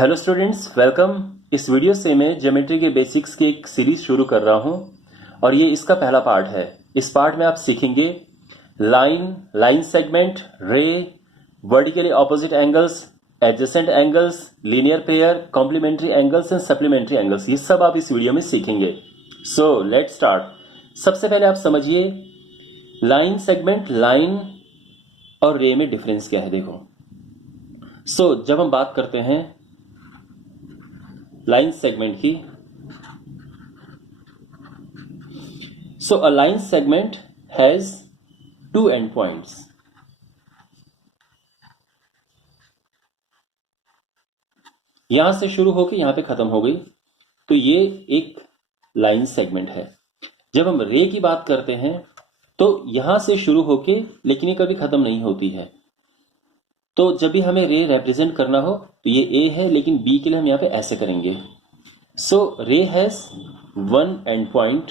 Hello students, welcome. इस video से मैं ज्योमेट्री के बेसिक्स की एक सीरीज शुरू कर रहा हूं और ये इसका पहला पार्ट है। इस पार्ट में आप सीखेंगे line segment, ray, vertically opposite angles, adjacent angles, linear pair, complementary angles and supplementary angles. ये सब आप इस वीडियो में सीखेंगे। So let's start. सबसे पहले आप समझिए लाइन सेगमेंट, लाइन और रे में डिफरेंस क्या है। देखो, जब हम बात करते हैं लाइन सेगमेंट की, a line segment has two endpoints. यहां से शुरू होकर यहां पे खत्म हो गई, तो ये एक लाइन सेगमेंट है। जब हम रे की बात करते हैं तो यहां से शुरू होके, लेकिन ये कभी खत्म नहीं होती है। तो जब भी हमें रे रिप्रेजेंट करना हो तो ये ए है, लेकिन बी के लिए हम यहां पे ऐसे करेंगे। रे हैज वन एंड पॉइंट,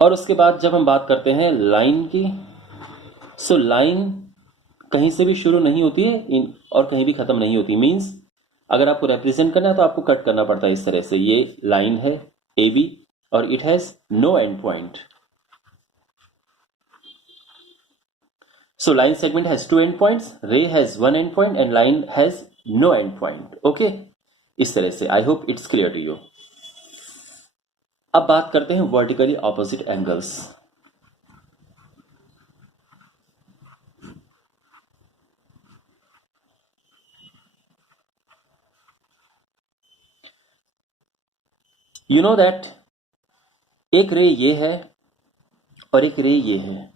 और उसके बाद जब हम बात करते हैं लाइन की, लाइन कहीं से भी शुरू नहीं होती है और कहीं भी खत्म नहीं होती। मींस अगर आपको रिप्रेजेंट करना है तो आपको कट करना पड़ता है इस तरह से। ये लाइन है ए बी और it has no end point. Line segment has two end points, ray has one end point and line has no end point. Okay, इस तरह से। I hope it's clear to you. अब बात करते हैं vertically opposite angles. You know that एक ray ये है और एक रे ये है।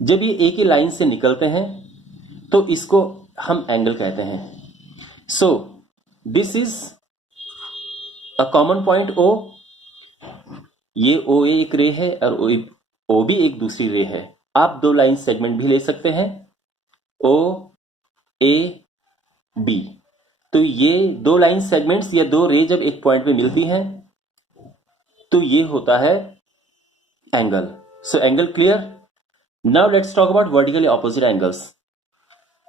जब ये एक ही लाइन से निकलते हैं तो इसको हम एंगल कहते हैं। This is a common point O. ये ओ ए एक रे है और ओ बी एक दूसरी रे है। आप दो लाइन सेगमेंट भी ले सकते हैं, ओ ए बी। तो ये दो लाइन सेगमेंट्स या दो रे जब एक पॉइंट पे मिलती हैं तो ये होता है angle. Angle clear. Now let's talk about vertically opposite angles.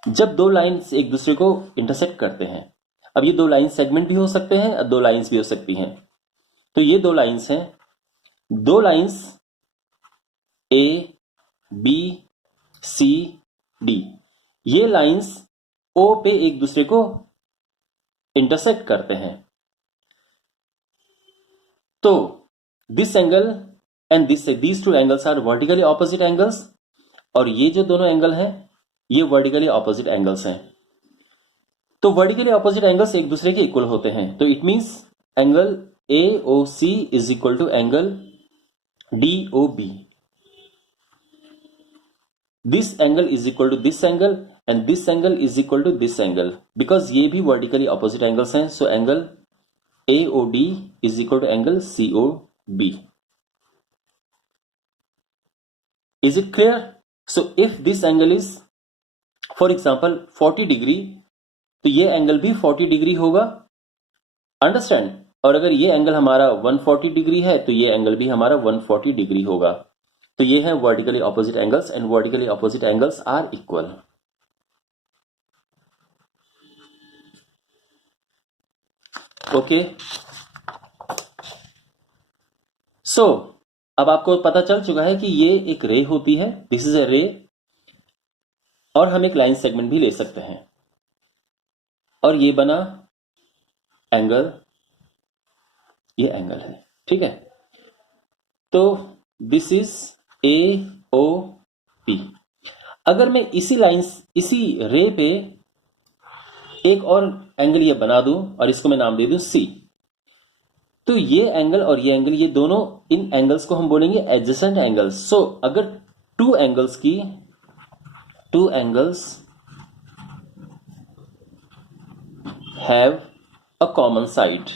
जब दो लाइंस एक दूसरे को इंटरसेक्ट करते हैं, अब ये दो लाइन सेगमेंट भी हो सकते हैं और दो लाइंस भी हो सकती हैं। तो ये दो लाइंस हैं, दो lines A B C D. ये लाइंस ओ पे एक दूसरे को इंटरसेक्ट करते हैं। तो this angle and these two angles are vertically opposite angles, और ये जो दोनों एंगल हैं ये वर्टिकली ऑपोजिट एंगल्स हैं। तो वर्टिकली ऑपोजिट एंगल्स एक दूसरे के इक्वल होते हैं। तो it means angle AOC is equal to angle DOB। This angle is equal to this angle and this angle is equal to this angle, because ये भी वर्टिकली ऑपोजिट एंगल्स हैं। So angle AOD is equal to angle COB. Is it clear? So if this angle is, for example, 40 degree, तो ये angle भी 40 degree होगा। Understand? और अगर ये एंगल हमारा 140 डिग्री है तो ये एंगल भी हमारा 140 डिग्री होगा। तो ये है vertically opposite angles and vertically opposite angles are equal. Okay, अब आपको पता चल चुका है कि ये एक रे होती है, दिस इज ए रे, और हम एक लाइन सेगमेंट भी ले सकते हैं। और ये बना एंगल, ये एंगल है, ठीक है। तो दिस इज AOP। अगर मैं इसी रे पे एक और एंगल ये बना दूं और इसको मैं नाम दे दूं C, तो ये एंगल और ये एंगल, ये दोनों, इन एंगल्स को हम बोलेंगे एडजेसेंट एंगल्स। अगर two angles have a common side,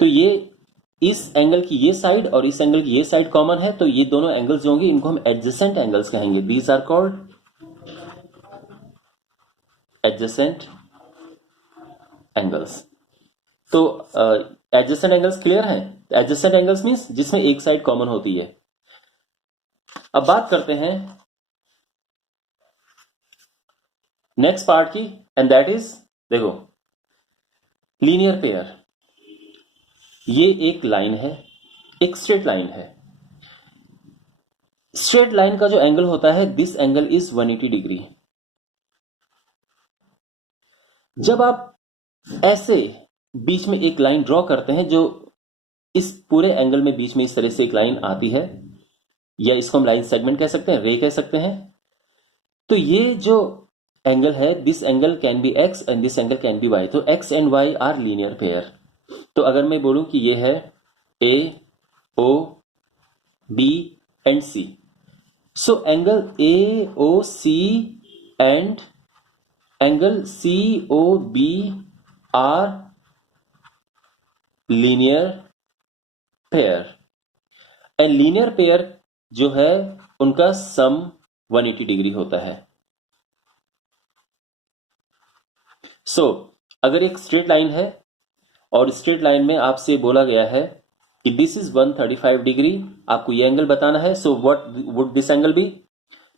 तो ये इस एंगल की ये साइड और इस एंगल की ये साइड कॉमन है, तो ये दोनों एंगल्स जो होंगे इनको हम एडजेसेंट एंगल्स कहेंगे। These are called adjacent angles. तो एडजेसेंट एंगल्स क्लियर हैं? एडजेसेंट एंगल्स मींस जिसमें एक साइड कॉमन होती है। अब बात करते हैं नेक्स्ट पार्ट की, एंड दैट इज, देखो, लीनियर पेयर। ये एक लाइन है, एक स्ट्रेट लाइन है। स्ट्रेट लाइन का जो एंगल होता है, दिस एंगल इज 180 डिग्री। जब आप ऐसे बीच में एक लाइन ड्रॉ करते हैं, जो इस पूरे एंगल में बीच में इस तरह से एक लाइन आती है, या इसको हम लाइन सेगमेंट कह सकते हैं, रे कह सकते हैं, तो ये जो एंगल है, this angle can be x and this angle can be y. तो x and y are linear pair. तो अगर मैं बोलूं कि ये है A, O, B and C, so angle A O C and angle C O B are linear pair. And linear pair जो है, उनका सम 180 डिग्री होता है। सो अगर एक स्ट्रेट लाइन है और स्ट्रेट लाइन में आपसे बोला गया है कि दिस इज 135 डिग्री, आपको ये एंगल बताना है, so what would this angle be?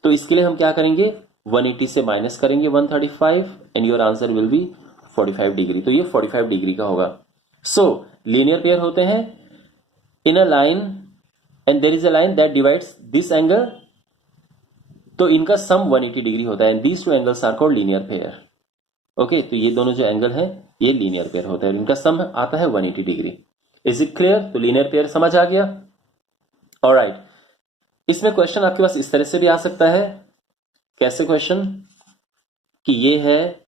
तो इसके लिए हम क्या करेंगे, 180 से माइनस करेंगे 135 and your answer will be 45 degree. तो ये 45 डिग्री का होगा। सो लीनियर पेयर होते हैं in a line and there is a line that divides this angle, तो इनका सम 180 डिग्री होता है। These two angles are called linear pair. Okay, तो ये दोनों जो एंगल हैं, ये लीनियर पेयर होता है, इनका सम आता है 180 डिग्री। Is it clear? तो लीनियर पेयर समझ आ गया। ऑलराइट, इसमें क्वेश्चन आपके पास इस तरह से भी आ सकता है। कैसे क्वेश्चन? कि ये है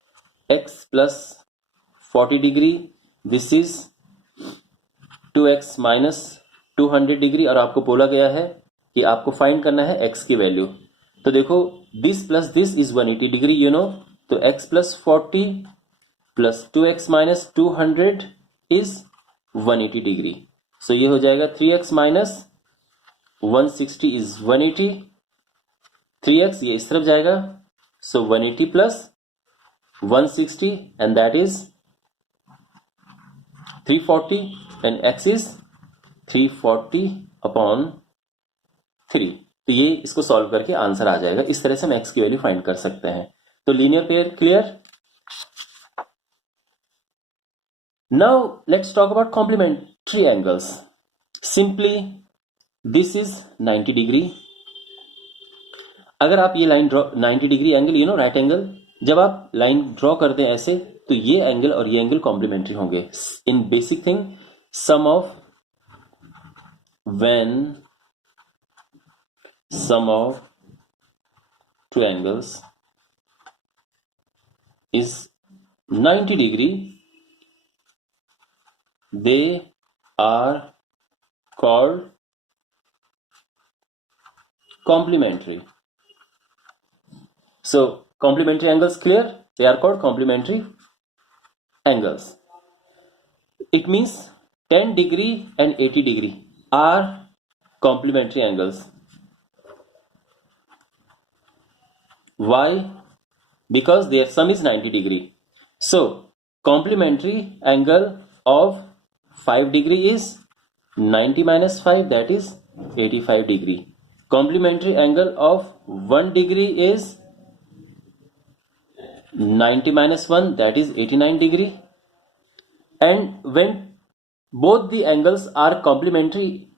x plus 40 degree, this is 2x minus 200 degree, और आपको बोला गया है कि आपको फाइंड करना है x की वैल्यू। तो देखो, this plus this is 180 degree, you know, तो x plus 40 plus 2x minus 200 is 180 degree. So ये हो जाएगा 3x माइनस 160 इज 180, 3x ये इस तरफ जाएगा, सो 180 plus 160 and that is 340 and x is 340 upon 3। तो ये इसको सॉल्व करके आंसर आ जाएगा। इस तरह से हम x की वैल्यू फाइंड कर सकते हैं। तो linear pair clear. Now let's talk about complementary angles. Simply this is 90 degree. अगर आप ये line draw, 90 degree angle, you know, right angle, जब आप लाइन ड्रॉ करते हैं ऐसे, तो ये एंगल और ये एंगल कॉम्प्लीमेंट्री होंगे। In basic thing, sum of when sum of two angles is 90 degree, they are called complementary. So complementary angles clear? They are called complementary angles. It means 10 degree and 80 degree are complementary angles. Why? Because their sum is 90 degree. So complementary angle of 5 degree is 90 minus 5, that is 85 degree. Complementary angle of 1 degree is 90 minus 1, that is 89 degree. And when both the angles are complementary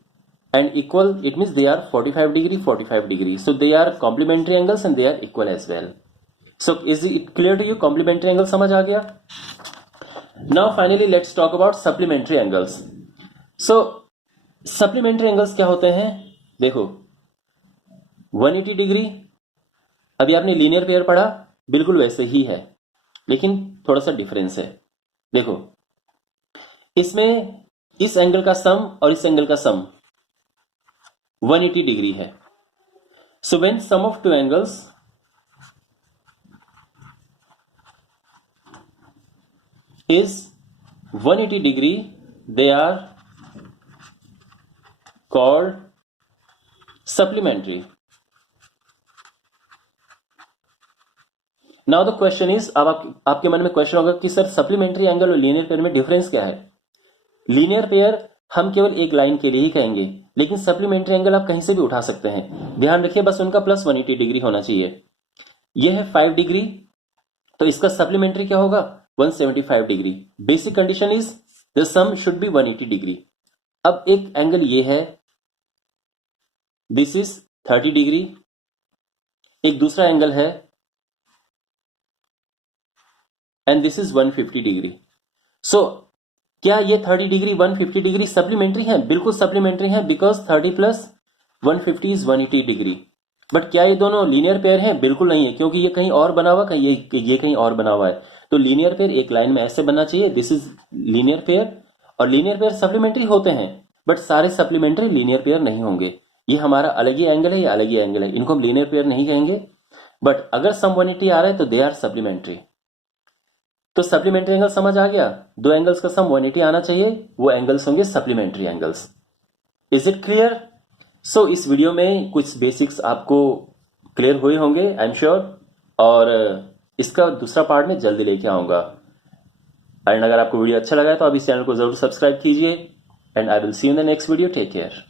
and equal, it means they are 45 degree, 45 degree. So they are complementary angles and they are equal as well. So is it clear to you? Complementary angle समझ आ गया? Now finally let's talk about supplementary angles. So supplementary angles क्या होते हैं? देखो, 180 degree, अभी आपने linear pair पढ़ा, बिल्कुल वैसे ही है, लेकिन थोड़ा सा डिफरेंस है। देखो, इसमें इस एंगल का सम और इस एंगल का सम 180 डिग्री है। So when sum of two angles is 180 degree, they are called supplementary. Now the question is, अब आपके मन में क्वेश्चन होगा कि सर सप्लीमेंट्री एंगल और लीनियर पेयर में डिफरेंस क्या है? लीनियर पेयर हम केवल एक लाइन के लिए ही कहेंगे, लेकिन सप्लीमेंट्री एंगल आप कहीं से भी उठा सकते हैं। ध्यान रखिए, बस उनका प्लस 180 डिग्री होना चाहिए। यह है 5 डिग्री तो इसका सप्लीमेंट्री क्या होगा? 175 degree. Basic condition is the sum should be 180 degree. अब एक एंगल ये है, दिस इज 30 डिग्री। एक दूसरा एंगल है एंड दिस इज 150 डिग्री। सो क्या ये 30 डिग्री 150 डिग्री सप्लीमेंट्री है? बिल्कुल सप्लीमेंट्री है, because 30 plus 150 is 180 degree. But क्या ये दोनों लीनियर पेयर हैं? बिल्कुल नहीं है, क्योंकि ये कहीं और बना हुआ, कहीं ये कहीं और बना हुआ है। तो लीनियर पेयर एक लाइन में ऐसे बनना चाहिए, दिस इज लीनियर पेयर। और लीनियर पेयर सप्लीमेंट्री होते हैं, बट सारे सप्लीमेंट्री लीनियर पेयर नहीं होंगे। ये हमारा अलग ही एंगल है, ये अलग ही एंगल है, इनको हम लीनियर पेयर नहीं कहेंगे। बट अगर सम 180 आ रहा है तो दे आर सप्लीमेंट्री। तो सप्लीमेंट्री एंगल समझ आ गया? दो एंगल्स का सम 180 आना चाहिए, वो एंगल्स होंगे supplementary angles. Is it clear? So इस वीडियो में कुछ बेसिक्स आपको क्लियर हुए होंगे, आई एम श्योर। और इसका दूसरा पार्ट में जल्दी लेके आऊंगा। एंड अगर आपको वीडियो अच्छा लगा है तो आप इस चैनल को जरूर सब्सक्राइब कीजिए। And I will see you in the next video. Take care.